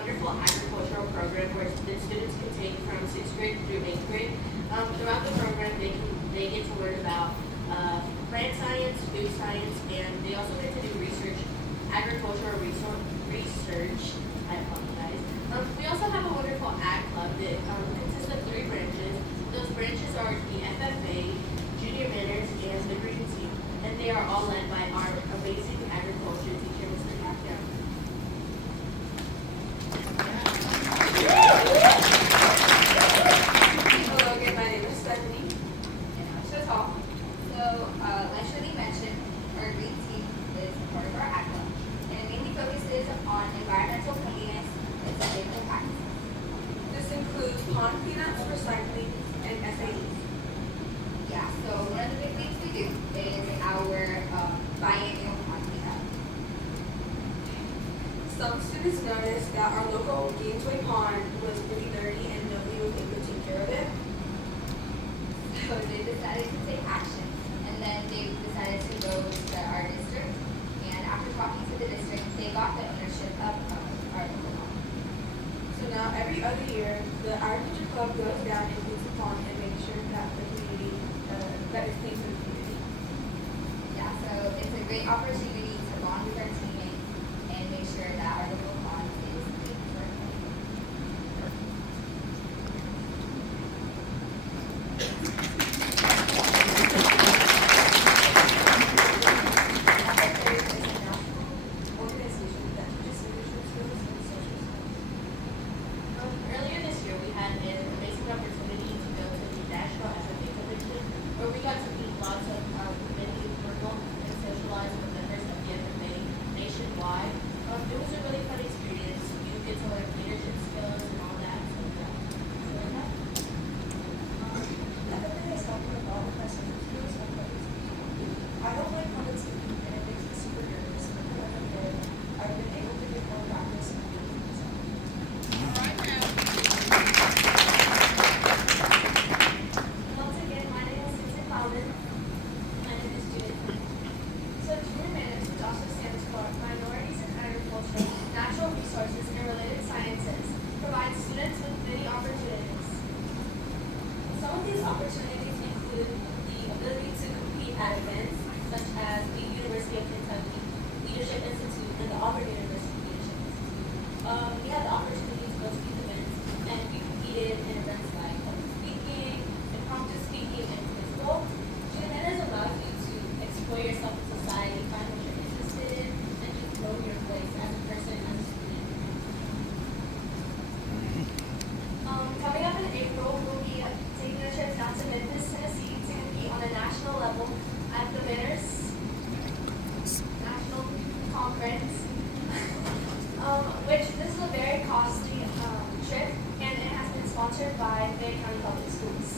wonderful agricultural program where the students can take from 6th grade through 8th grade. Throughout the program, they get to learn about plant science, food science, and they also get to do agricultural research. I apologize. We also have a wonderful ag club that consists of 3 branches. Those branches are the FFA, Junior Manners, and the Green Team, and they are all led by our amazing agriculture teacher, Mr. Hackdown. Hello again, my name is Stephanie. And I'm Chantal. So, like Shirley mentioned, our green team is part of our ag club, and it mainly focuses on environmental cleanliness and sustainable practices. This includes pond cleanups, recycling, and SAEs. Yeah, so one of the big things we do is our biennial pond cleanup. Some students noticed that our local Gainesway pond was pretty dirty and nobody was able to take care of it. So they decided to take action, and then they decided to go to our district, and after talking to the district, they got the ownership of our local pond. So now every other year, the agriculture club goes down and cleans the pond and makes sure that the community, that it's clean for the community. Yeah, so it's a great opportunity to bond with our teammates and make sure that our local pond is clean for everyone. FFA is a national organization that teaches leadership skills and social skills. Earlier this year, we had an amazing opportunity to go to the National FFA Convention, where we got to meet lots of many people and socialize with members of the FFA nationwide. It was a really fun experience. You get to learn leadership skills and all that. So, yeah, it's really fun. FFA has helped me a lot with my social skills and public speaking. I don't like public speaking and it makes me super nervous, but through FFA, I've been able to get more practice and do it myself. Once again, my name is Susan Plowman. My name is Judith. So Junior Manners, which also stands for Minorities in Agriculture, Natural Resources, and Related Sciences, provides students with many opportunities. Some of these opportunities include the ability to compete at events such as the University of Kentucky Leadership Institute and the Auburn University Leadership Institute. We had the opportunity to go to these events, and we competed in events like public speaking, impromptu speaking, and quiz bowl. Junior Manners allows you to explore yourself in society, find what you're interested in, and just grow your voice as a person, as a student. Coming up in April, we'll be taking a trip down to Memphis, Tennessee to compete on a national level at the Manners National Conference, which this is a very costly trip, and it has been sponsored by Fayette County Public Schools.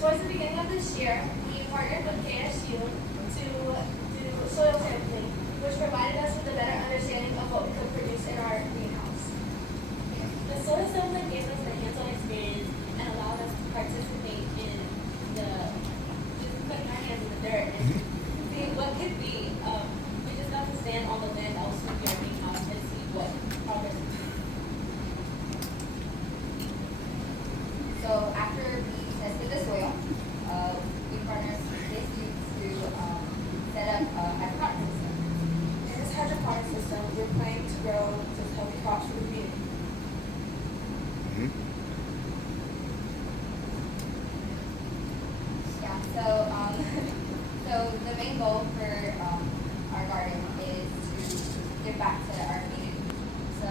Towards the beginning of this year, we partnered with KSU to do soil sampling, which provided us with a better understanding of what we could produce in our greenhouse. The soil sampling gave us a hands-on experience and allowed us to participate in just putting our hands in the dirt and seeing what could be. We just got to stand on the land that was in our greenhouse and see what progress we made. So after we tested the soil, we partnered with KSU to set up a hydroponic system. In this hydroponic system, we're planning to grow just healthy crops for the community. Yeah, so so the main goal for our garden is to give back to our community. So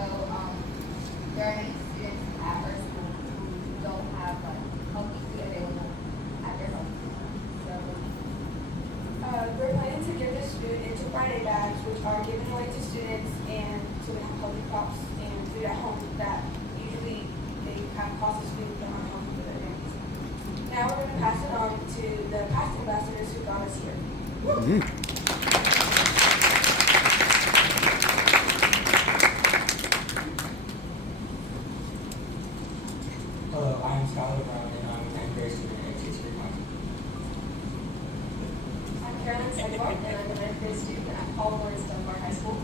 there are many students at our school who don't have healthy food available at their home. So We're planning to give this food into Friday bags, which are given away to students and so they have healthy crops and food at home that usually they have processed food that aren't healthy for their families. Now we're going to pass it on to the past ambassadors who got us here. Hello, I'm Skylar Brown, and I'm a 10th grade student at TCMS. I Carolyn Segwar, and I'm a ninth grade student at Paul Lawrence Dunbar High School.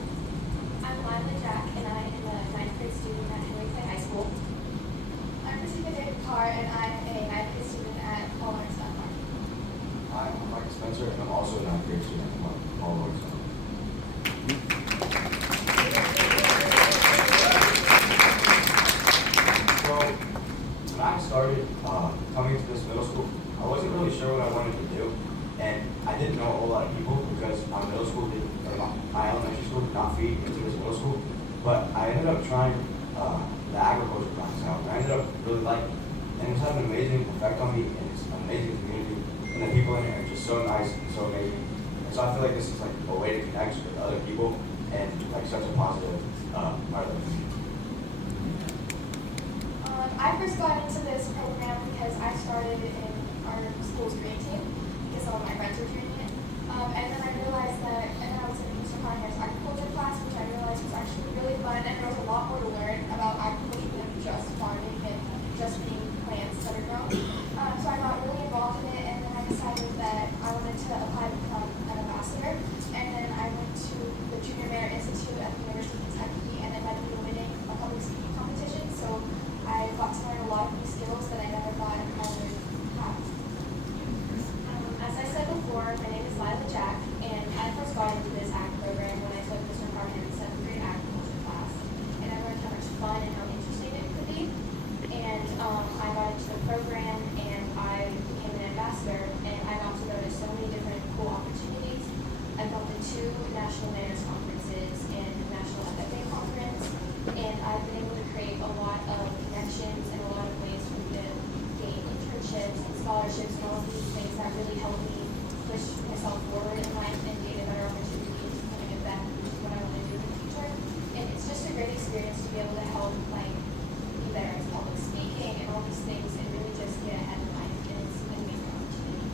I'm Lila Jack, and I am a ninth grade student at Henry Clay High School. I'm Christina David Carr, and I am a ninth grade student at Paul Lawrence Dunbar. Hi, I'm Mike Spencer, and I'm also a ninth grade student at Paul Lawrence. So, when I started coming to this middle school, I wasn't really sure what I wanted to do, and I didn't know a whole lot of people because my middle school didn't, or my elementary school did not feed into this middle school. But I ended up trying the agriculture class out, and I ended up really liking it. And it's had an amazing effect on me, and it's an amazing community, and the people in here are just so nice and so amazing. And so I feel like this is like a way to connect with other people and like such a positive part of the community. I first got into this program because I started in our school's green team because some of my friends were doing it. And then I realized that, and then I was in Mr. Conner's agriculture class, which I realized was actually really fun, and there was a lot more to learn about agriculture than just farming and just being plants that are grown. So I got really involved in it, and then I decided that I wanted to apply to become an ambassador. And then I went to the Junior Mayor Institute at the University of Kentucky, and it led me to winning a public speaking competition. So I got to learn a lot of new skills that I never thought I would have. As I said before, my name is Lila Jack, and I first got into this ag program when I took Mr. Carmen's 7th grade agriculture class. And I learned how much fun and how interesting it could be. And I got into the program, and I became an ambassador, and I got to go to so many different cool opportunities. I've gone to 2 national mayors conferences and a national FFA conference, and I've been able to create a lot of connections and a lot of ways for me to gain internships and scholarships and all of these things that really help me push myself forward in life and gain a better opportunity to kind of get back to what I want to do in the future. And it's just a great experience to be able to help like be better at public speaking and all these things and really just get ahead in life, and it's an amazing opportunity.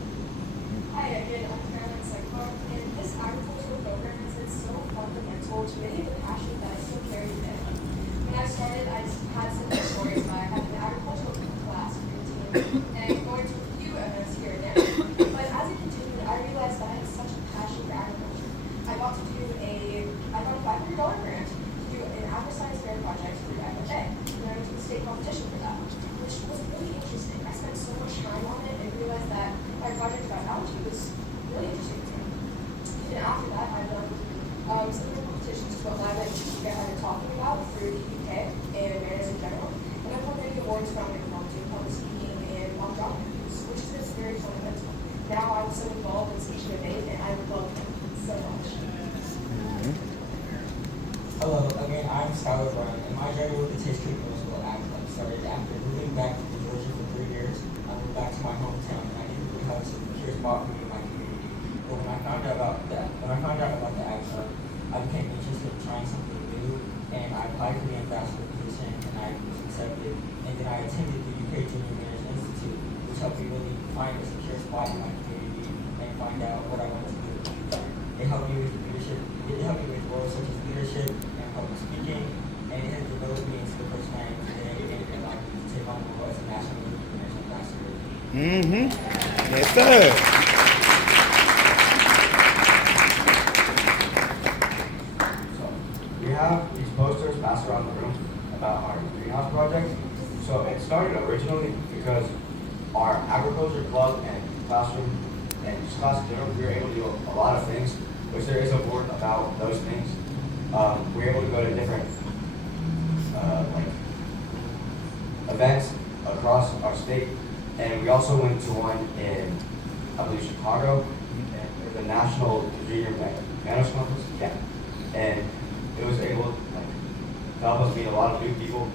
Hi again, I'm Carolyn Segwar, and this agricultural program has been so fundamental to many of the passions that I still carry today. When I started, I had similar stories where I had an agricultural class routine, and I was going to a few events here and there. But as it continued, I realized that I had such a passion for agriculture. I got a $500 grant to do an agri-science fair project through FFA, and I went to the state competition for that, which was really interesting. I spent so much time on it and realized that my project about algae was really interesting to me. Even after that, I've done similar competitions to what Lila and Chica have been talking about through DPK and mayors in general. And I've won many awards from impromptu public speaking and mock job interviews, which has been very fundamental. Now I'm so involved in speech and debate, and I love it so much. Hello, again, I'm Skylar Brown, and my journey with the TCMS Middle School Ag Club started after moving back to Georgia for 3 years. I moved back to my hometown, and I didn't really have a secure spot for me in my community. But when I found out about the Ag Club, I became interested in trying something new, and I applied for the ambassador position, and I was accepted. And then I attended the UK Junior Mayors Institute, which helped me really find a secure spot in my community and find out what I wanted to do in the future. It helped me with leadership. It helped me with roles such as leadership and public speaking, and it has developed me into the person I am today, and allowed me to take on the role as a national youth mayors ambassador. Yes, sir. So we have these posters passed around the room about our greenhouse project. So it started originally because our agriculture club and classroom and just class in general, we were able to do a lot of things, which there is a board about those things. We were able to go to different like events across our state, and we also went to one in, I believe, Chicago, and it was a national junior mayors conference. Yeah, and it was able to help us meet a lot of new people,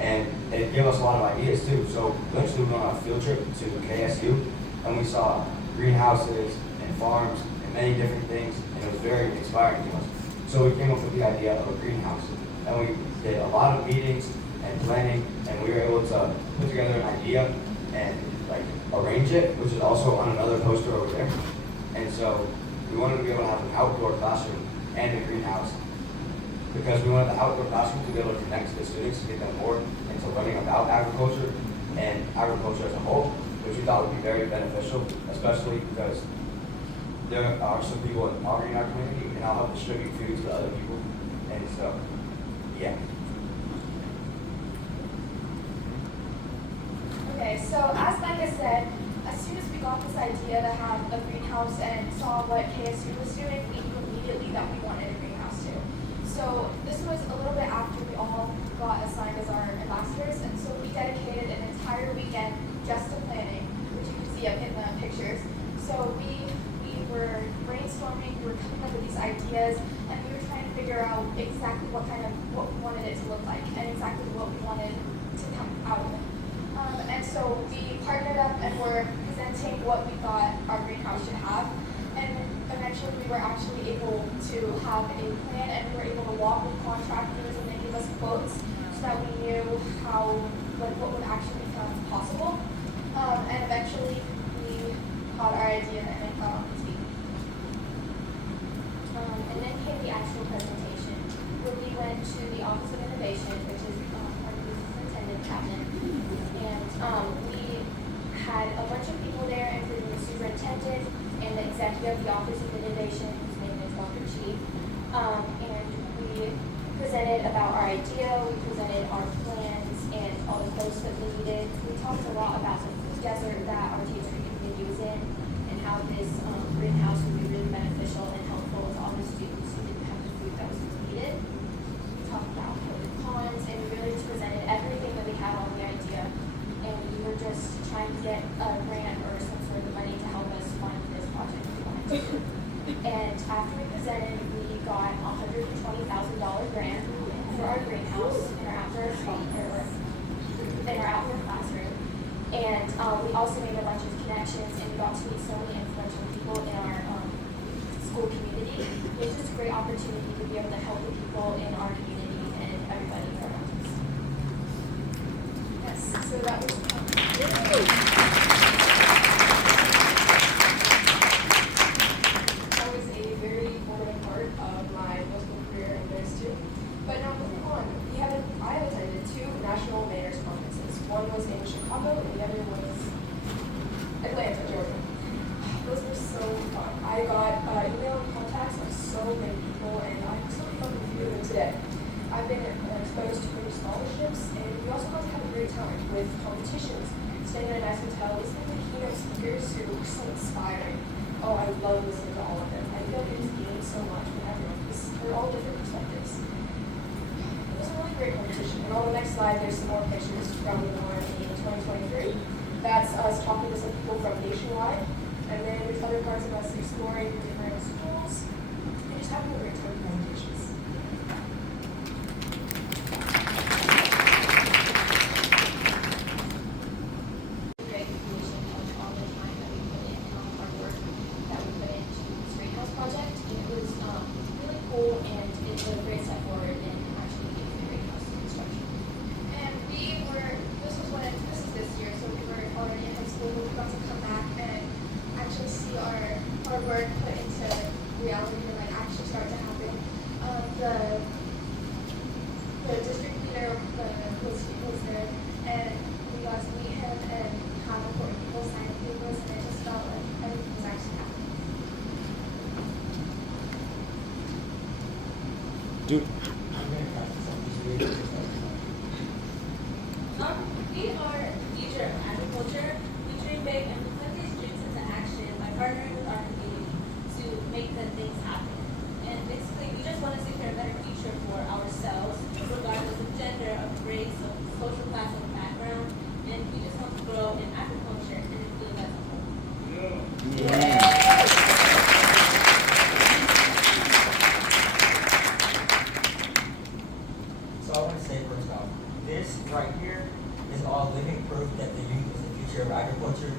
and it gave us a lot of ideas too. So eventually we went on a field trip to KSU, and we saw greenhouses and farms and many different things, and it was very inspiring to us. So we came up with the idea of a greenhouse, and we did a lot of meetings and planning, and we were able to put together an idea and like arrange it, which is also on another poster over there. And so we wanted to be able to have an outdoor classroom and a greenhouse, because we wanted the outdoor classroom to be able to connect to the students to get them more into learning about agriculture and agriculture as a whole, which we thought would be very beneficial, especially because there are some people in poverty in our community, and I'll help distribute food to other people. And so, yeah. Okay, so as Micah said, as soon as we got this idea to have a greenhouse and saw what KSU was doing, we knew immediately that we wanted a greenhouse too. So this was a little bit after we all got assigned as our ambassadors, and so we dedicated an entire weekend just to planning, which you can see up in the pictures. So we were brainstorming, we were coming up with these ideas, and we were trying to figure out exactly what we wanted it to look like, and exactly what we wanted to come out of it. And so we partnered up and were presenting what we thought our greenhouse should have. And eventually we were actually able to have a plan, and we were able to walk with contractors, and they gave us quotes so that we knew what would actually become possible. And eventually we caught our idea and it got on its feet. And then came the actual presentation, where we went to the Office of Innovation, which is our new superintendent cabinet. And we had a bunch of people there, including the superintendent and the executive of the Office of Innovation, whose name is Dr. Chi. And we presented about our idea, we presented our plans and all the posts that we needed. We talked a lot about the food desert that our teacher community was in, and how this greenhouse would be really beneficial and helpful to all the students who didn't have the food that was needed. We talked about pros and cons, and we really just presented everything that we had on the idea. And we were just trying to get a grant or some sort of money to help us fund this project we wanted to do. And after we presented, we got a $120,000 grant for our greenhouse in our outdoor classroom. And we also made a bunch of connections, and we got to meet so many influential people in our school community. It was just a great opportunity to be able to help the people in our community and everybody around us. Yes, so that was That was a very formative part of my middle school career and theirs too. But now moving on, I have attended 2 national mayors conferences. One was in Chicago and the other was Atlanta, Georgia. Those were so fun. I got email contacts of so many people, and I'm still in touch with a few of them today. I've been exposed to great scholarships, and we also got to have a great time with competitions, staying in a nice hotel, listening to keynote speakers who were so inspiring. Oh, I love listening to all of them. I feel like I just gained so much from everyone because they're all different perspectives. It was a really great competition. And on the next slide, there's some more pictures from the one in 2023. That's us talking to some people from nationwide. And then there's other parts of us exploring different schools and just having a great time with presentations. great recognition of all the time that we put in, our work that we put into this greenhouse project. And it was really cool, and it's a great step forward in actually getting the greenhouse construction. And this is this year, so we were already in high school, but we got to come back and actually see our work put into reality and like actually start to happen. The district leader was there, and we got to meet him and have important people sign papers, and it just felt like everything was actually happening. Dude. We are the future of agriculture. We dream big and we put these dreams into action by partnering with our community to make the things happen. And basically, we just want to secure a better future for ourselves, regardless of gender, of race, of social class, of background. And we just want to grow in agriculture and include as a whole. So I want to say first off, this right here is all living proof that the youth is the future of agriculture.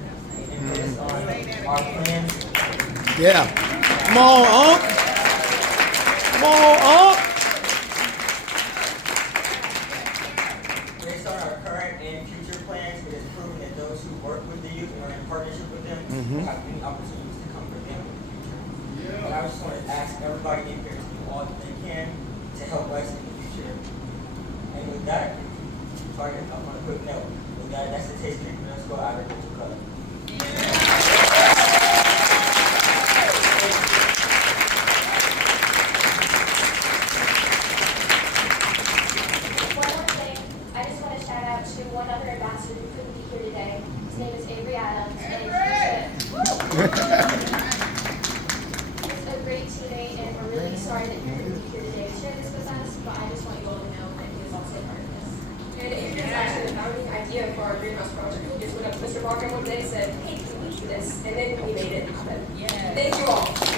And based on our plans, Yeah. Come on, Unc. Come on, Unc. based on our current and future plans, it is proven that those who work with the youth and are in partnership with them will have many opportunities to come for them in the future. And I just want to ask everybody in here to do all that they can to help us in the future. And with that, sorry, I'm on a quick note. With that, that's the Taste Creek Middle School Agriculture Club. all.